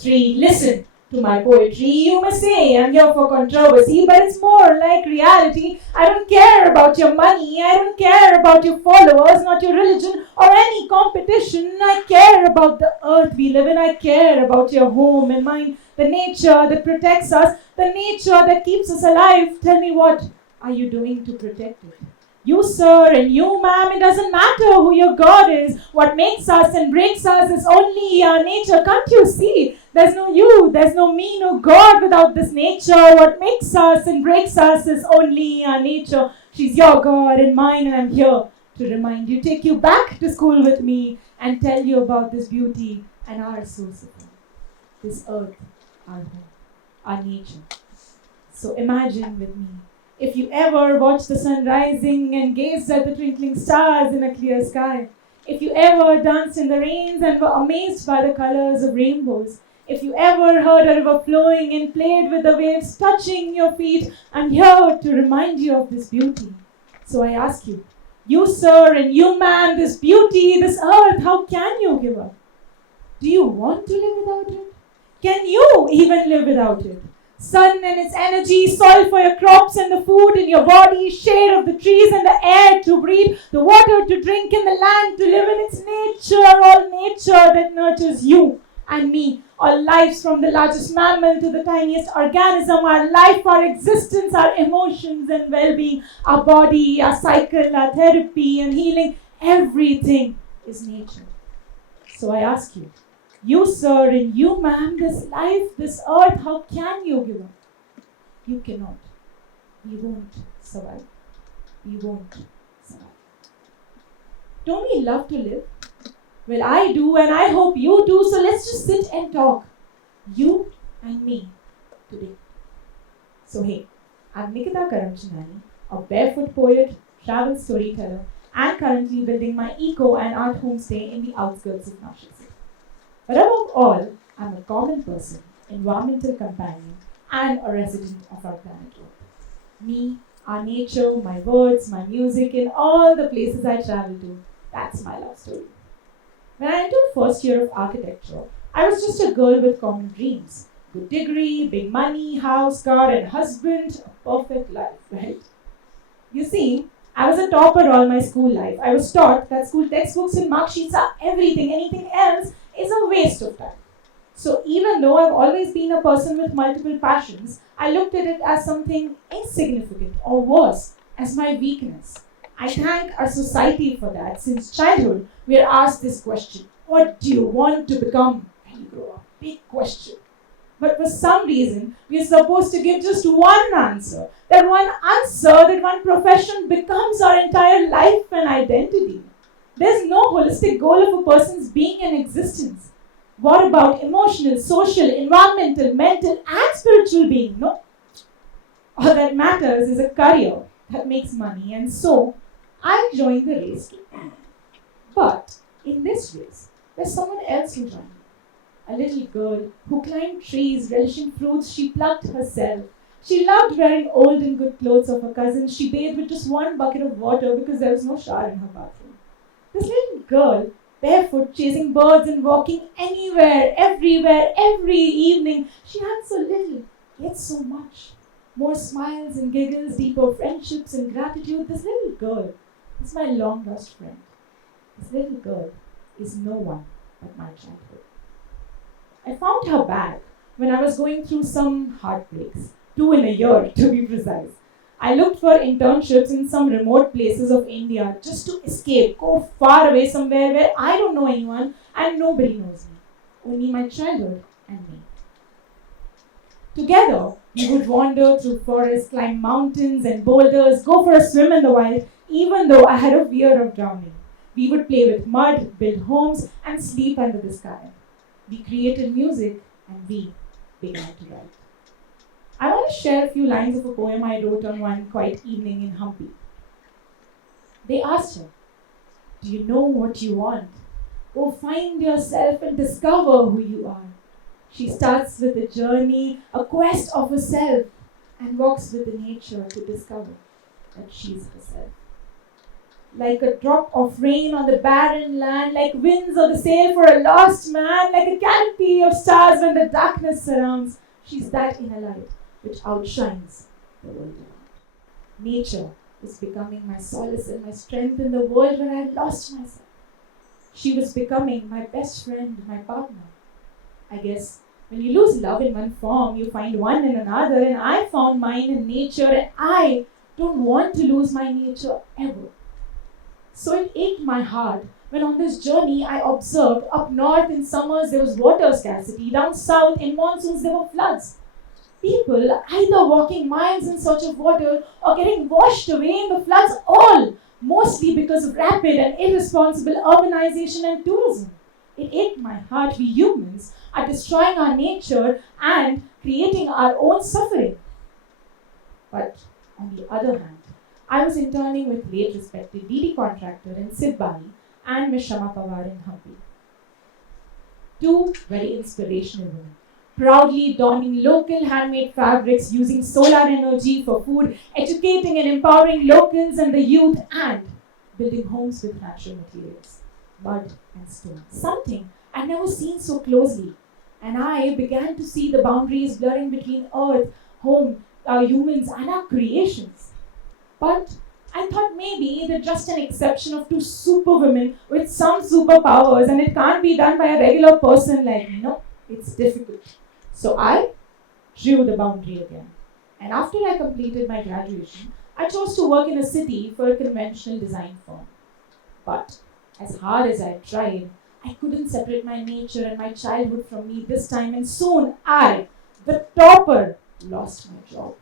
3. Listen to my poetry. You may say I'm here for controversy, but it's more like reality. I don't care about your money. I don't care about your followers, not your religion or any competition. I care about the earth we live in. I care about your home and mine, the nature that protects us, the nature that keeps us alive. Tell me, what are you doing to protect it? You, sir, and you, ma'am, it doesn't matter who your God is. What makes us and breaks us is only our nature. Can't you see? There's no you, there's no me, no God without this nature. What makes us and breaks us is only our nature. She's your God and mine, and I'm here to remind you, take you back to school with me, and tell you about this beauty and our source of home. This earth, our home, our nature. So imagine with me, if you ever watched the sun rising and gazed at the twinkling stars in a clear sky, if you ever danced in the rains and were amazed by the colors of rainbows, if you ever heard a river flowing and played with the waves touching your feet, I'm here to remind you of this beauty. So I ask you, you, sir, and you, man, this beauty, this earth, how can you give up? Do you want to live without it? Can you even live without it? Sun and its energy, soil for your crops and the food in your body, shade of the trees and the air to breathe, the water to drink and the land to live in, its nature, all nature that nurtures you and me, all lives from the largest mammal to the tiniest organism, our life, our existence, our emotions and well-being, our body, our cycle, our therapy and healing, everything is nature. So I ask you, you, sir, and you, ma'am, this life, this earth, how can you give up? You cannot. We won't survive. We won't survive. Don't we love to live? Well, I do, and I hope you do, so let's just sit and talk. You and me today. So hey, I'm Nikita Karamchandani, a barefoot poet, travel storyteller, and currently building my eco and art homestay in the outskirts of Nashik. But above all, I'm a common person, environmental companion, and a resident of our planet Earth. Me, our nature, my words, my music, and all the places I travel to, that's my love story. When I entered first year of architecture, I was just a girl with common dreams. Good degree, big money, house, car, and husband, a perfect life, right? You see, I was a topper all my school life. I was taught that school textbooks and mark sheets are everything. Anything else is a waste of time. So even though I've always been a person with multiple passions, I looked at it as something insignificant or worse, as my weakness. I thank our society for that. Since childhood, we are asked this question, what do you want to become when you grow up? Big question. But for some reason, we are supposed to give just one answer. That one profession becomes our entire life and identity. There's no holistic goal of a person's being and existence. What about emotional, social, environmental, mental, and spiritual being? No. All that matters is a career that makes money, and so I joined the race too. But in this race, there's someone else who joined me. A little girl who climbed trees, relishing fruits she plucked herself. She loved wearing old and good clothes of her cousins. She bathed with just one bucket of water because there was no shower in her bathroom. This little girl, barefoot, chasing birds and walking anywhere, everywhere, every evening. She had so little, yet so much. More smiles and giggles, deeper friendships and gratitude. This little girl is my long-lost friend. This little girl is no one but my childhood. I found her back when I was going through some heartbreaks, 2 in a year to be precise. I looked for internships in some remote places of India just to escape, go far away somewhere where I don't know anyone and nobody knows me. Only my childhood and me. Together, we would wander through forests, climb mountains and boulders, go for a swim in the wild, even though I had a fear of drowning. We would play with mud, build homes, and sleep under the sky. We created music and we began to write. I want to share a few lines of a poem I wrote on one quiet evening in Hampi. They asked her, do you know what you want? Go find yourself and discover who you are. She starts with a journey, a quest of herself, and walks with the nature to discover that she's herself. like a drop of rain on the barren land, like winds of the sail for a lost man, like a canopy of stars when the darkness surrounds. She's that inner light which outshines the world around. Nature is becoming my solace and my strength in the world where I lost myself. She was becoming my best friend, my partner. I guess when you lose love in one form, you find one in another, and I found mine in nature, and I don't want to lose my nature ever. So it ached my heart when on this journey I observed up north in summers there was water scarcity, down south in monsoons there were floods. People either walking miles in search of water or getting washed away in the floods, all mostly because of rapid and irresponsible urbanization and tourism. It ached my heart we humans are destroying our nature and creating our own suffering. But on the other hand, I was interning with late respected DD contractor in Sidbali and Ms. Shama Pawar in Hampi. Two very inspirational women, proudly donning local handmade fabrics using solar energy for food, educating and empowering locals and the youth, and building homes with natural materials, mud and stone. Something I'd never seen so closely. And I began to see the boundaries blurring between earth, home, our humans, and our creations. But I thought maybe they're just an exception of two superwomen with some superpowers, and it can't be done by a regular person like me. No, it's difficult. So I drew the boundary again. And after I completed my graduation, I chose to work in a city for a conventional design firm. But as hard as I tried, I couldn't separate my nature and my childhood from me this time, and soon I, the topper, lost my job.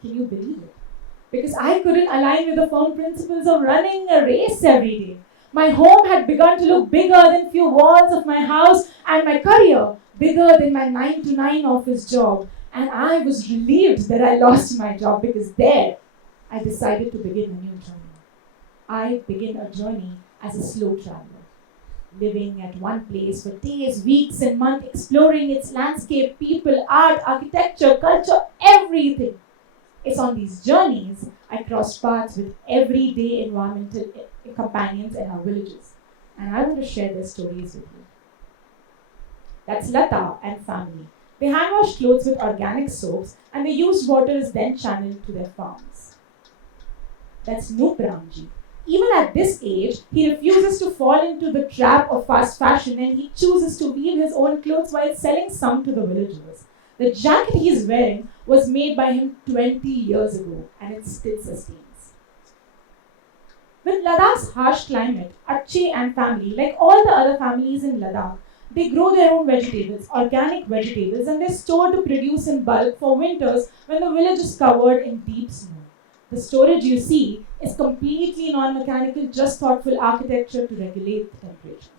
Can you believe it? Because I couldn't align with the firm principles of running a race every day. My home had begun to look bigger than few walls of my house, and my career bigger than my 9 to 9 office job. And I was relieved that I lost my job, because there I decided to begin a new journey. I began a journey as a slow traveler, living at one place for days, weeks, and months, exploring its landscape, people, art, architecture, culture, everything. It's on these journeys I crossed paths with everyday environmental companions in our villages. And I want to share their stories with you. That's Lata and family. They hand wash clothes with organic soaps, and the used water is then channeled to their farms. That's Noop Ramji. Even at this age, he refuses to fall into the trap of fast fashion, and he chooses to weave his own clothes while selling some to the villagers. The jacket he is wearing was made by him 20 years ago, and it still sustains. With Ladakh's harsh climate, Acche and family, like all the other families in Ladakh, they grow their own vegetables, organic vegetables, and they store to produce in bulk for winters when the village is covered in deep snow. The storage you see is completely non-mechanical, just thoughtful architecture to regulate the temperature.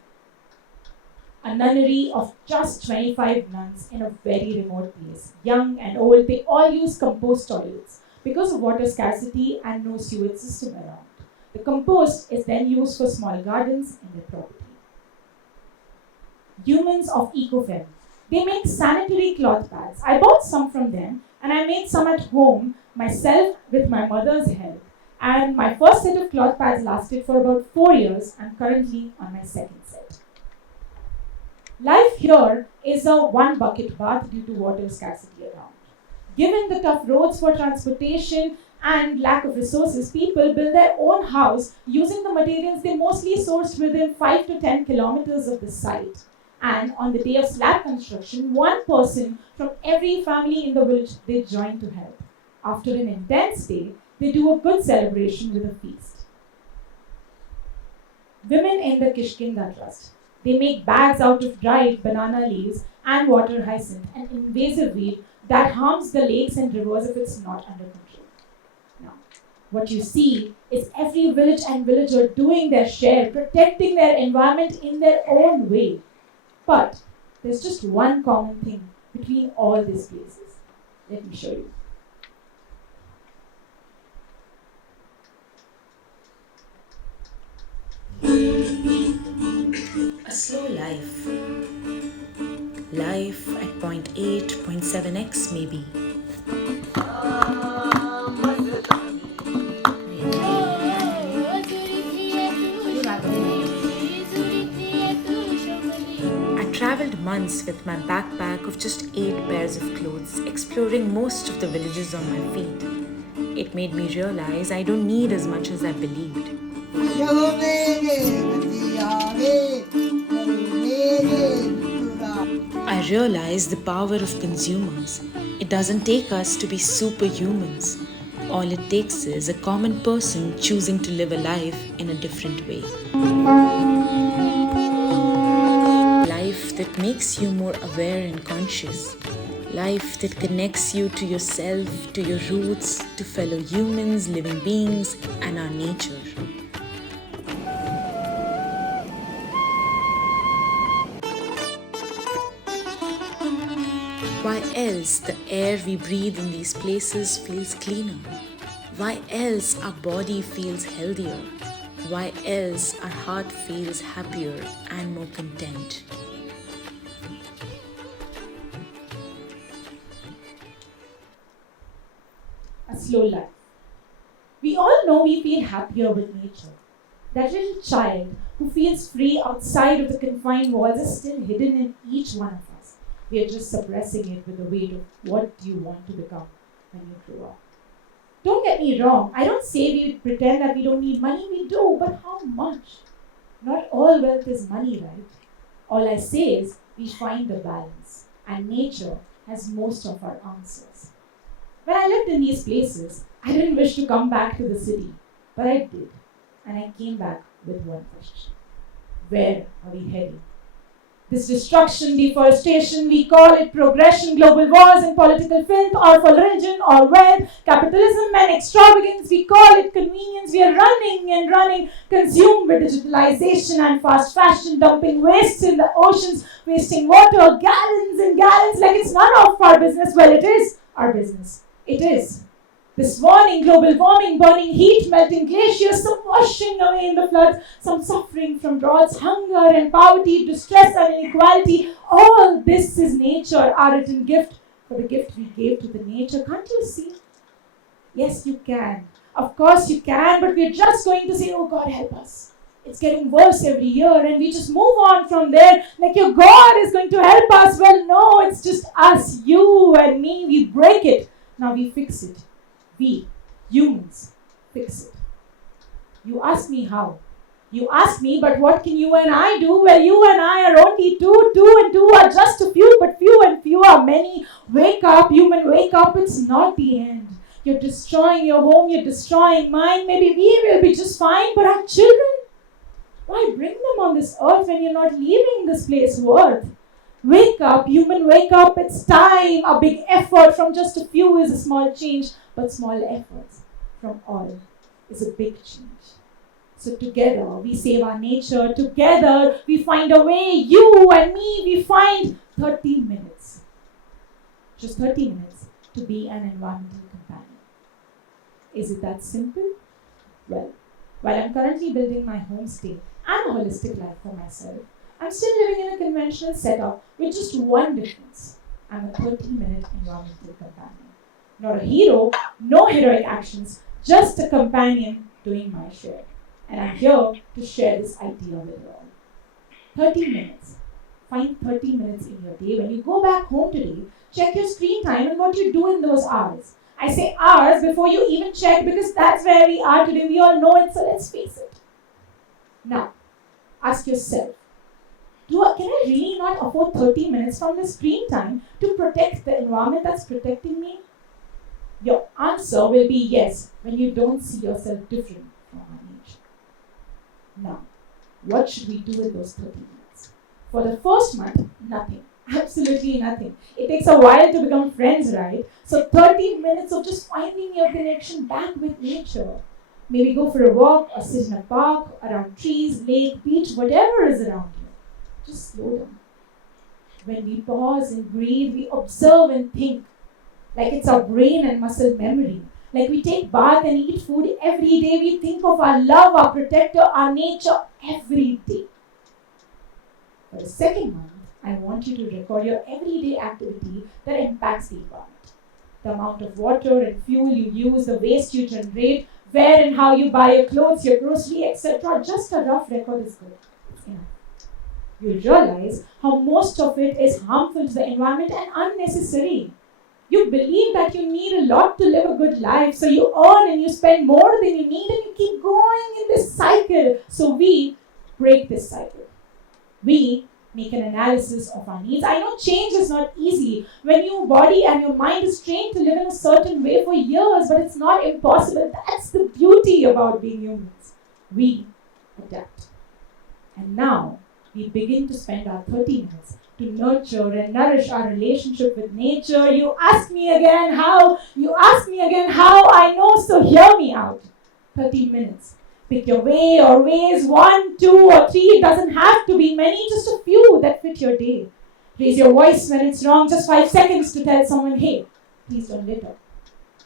A nunnery of just 25 nuns in a very remote place. Young and old, they all use compost toilets because of water scarcity and no sewage system around. The compost is then used for small gardens in their property. Humans of EcoFem. They make sanitary cloth bags. I bought some from them, and I made some at home myself with my mother's help. And my first set of cloth pads lasted for about 4 years. I'm currently on my second set. Life here is a one bucket bath due to water scarcity around. Given the tough roads for transportation and lack of resources, people build their own house using the materials they mostly sourced within 5 to 10 kilometers of the site. And on the day of slab construction, one person from every family in the village, they join to help. After an intense day, they do a good celebration with a feast. Women in the Kishkinda Trust. They make bags out of dried banana leaves and water hyacinth, an invasive weed that harms the lakes and rivers if it's not under control. Now, what you see is every village and villager doing their share, protecting their environment in their own way. But there's just one common thing between all these places. Let me show you. A slow life. Life at 0.8, 0.7x maybe. months with my backpack of just 8 pairs of clothes, exploring most of the villages on my feet. It made me realize I don't need as much as I believed. I realized the power of consumers. It doesn't take us to be superhumans. All it takes is a common person choosing to live a life in a different way. Life that makes you more aware and conscious. Life that connects you to yourself, to your roots, to fellow humans, living beings, and our nature. Why else the air we breathe in these places feels cleaner? Why else our body feels healthier? Why else our heart feels happier and more content? A slow life. We all know we feel happier with nature. That little child who feels free outside of the confined walls is still hidden in each one of us. We are just suppressing it with the weight of what do you want to become when you grow up. Don't get me wrong, I don't say we pretend that we don't need money, we do, but how much? Not all wealth is money, right? All I say is we find the balance, and nature has most of our answers. When I lived in these places, I didn't wish to come back to the city, but I did, and I came back with one question. Where are we heading? This destruction, deforestation, we call it progression, global wars and political filth, or for religion or wealth, capitalism and extravagance, we call it convenience. We are running and running, consumed with digitalization and fast fashion, dumping waste in the oceans, wasting water, gallons and gallons, like it's none of our business. Well, it is our business. It is. This warning, global warming, burning heat, melting glaciers, some washing away in the floods, some suffering from droughts, hunger and poverty, distress and inequality. All this is nature, our written gift for the gift we gave to the nature. Can't you see? Yes, you can. Of course you can, but we're just going to say, oh God, help us. It's getting worse every year, and we just move on from there like your God is going to help us. Well, no, it's just us, you and me. We break it. Now we fix it. We, humans, fix it. You ask me how. You ask me, but what can you and I do? Well, you and I are only two. Two and two are just a few, but few and few are many. Wake up, human, wake up. It's not the end. You're destroying your home. You're destroying mine. Maybe we will be just fine, but our children? Why bring them on this earth when you're not leaving this place worth? Wake up, human, wake up. It's time. A big effort from just a few is a small change, but small efforts from all is a big change. So together we save our nature. Together we find a way. You and me, we find 30 minutes. Just 30 minutes to be an environmental companion. Is it that simple? Well, while I'm currently building my homestay and a holistic life for myself, I'm still living in a conventional setup with just one difference. I'm a 30-minute environmental companion. Not a hero, no heroic actions, just a companion doing my share. And I'm here to share this idea with you all. 30 minutes. Find 30 minutes in your day. When you go back home today, check your screen time and what you do in those hours. I say hours before you even check because that's where we are today. We all know it, so let's face it. Now, ask yourself, can I really not afford 30 minutes from the screen time to protect the environment that's protecting me? Your answer will be yes when you don't see yourself different from our nature. Now, what should we do with those 30 minutes? For the first month, nothing. Absolutely nothing. It takes a while to become friends, right? So 30 minutes of just finding your connection back with nature. Maybe go for a walk or sit in a park, around trees, lake, beach, whatever is around you. Just slow down. When we pause and breathe, we observe and think. Like it's our brain and muscle memory. Like we take bath and eat food every day. We think of our love, our protector, our nature every day. For the second month, I want you to record your everyday activity that impacts the environment. The amount of water and fuel you use, the waste you generate, where and how you buy your clothes, your grocery, etc. Just a rough record is good. It's enough. you'll realize how most of it is harmful to the environment and unnecessary. You believe that you need a lot to live a good life, so you earn and you spend more than you need and you keep going in this cycle. So we break this cycle. We make an analysis of our needs. I know change is not easy when your body and your mind is trained to live in a certain way for years, but it's not impossible. That's the beauty about being humans. We adapt. And now we begin to spend our 30 minutes to nurture and nourish our relationship with nature. You ask me again how I know, so hear me out. 30 minutes. Pick your way or ways, 1, 2, or 3. It doesn't have to be many, just a few that fit your day. Raise your voice when it's wrong, just 5 seconds to tell someone, hey, please don't litter.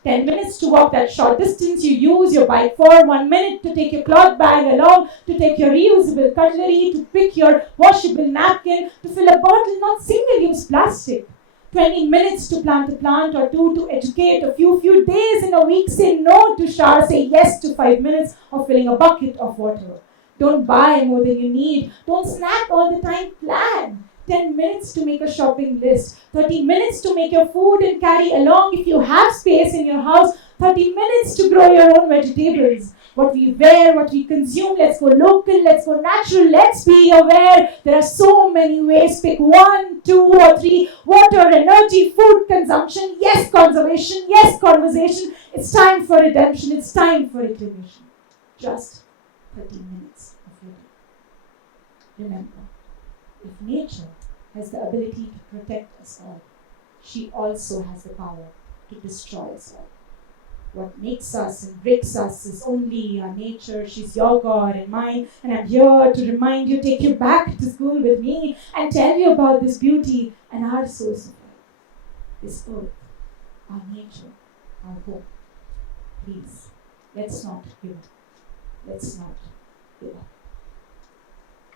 10 minutes to walk that short distance you use your bike for, 1 minute to take your cloth bag along, to take your reusable cutlery, to pick your washable napkin, to fill a bottle, not single-use plastic. 20 minutes to plant a plant or two, to educate a few days in a week. Say no to shower, say yes to 5 minutes of filling a bucket of water. Don't buy more than you need. Don't snack all the time, plan. 10 minutes to make a shopping list. 30 minutes to make your food and carry along if you have space in your house. 30 minutes to grow your own vegetables. What we wear, what we consume, let's go local, let's go natural, let's be aware. There are so many ways. Pick 1, 2, or 3. Water, energy, food consumption. Yes, conservation. Yes, conversation. It's time for redemption. It's time for reclamation. Just 30 minutes of your day. Remember, if nature has the ability to protect us all, she also has the power to destroy us all. What makes us and breaks us is only our nature. She's your God and mine. And I'm here to remind you, take you back to school with me and tell you about this beauty and our source of life. This earth, our nature, our hope. Please, let's not give up. Let's not give up.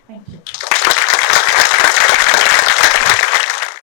Thank you.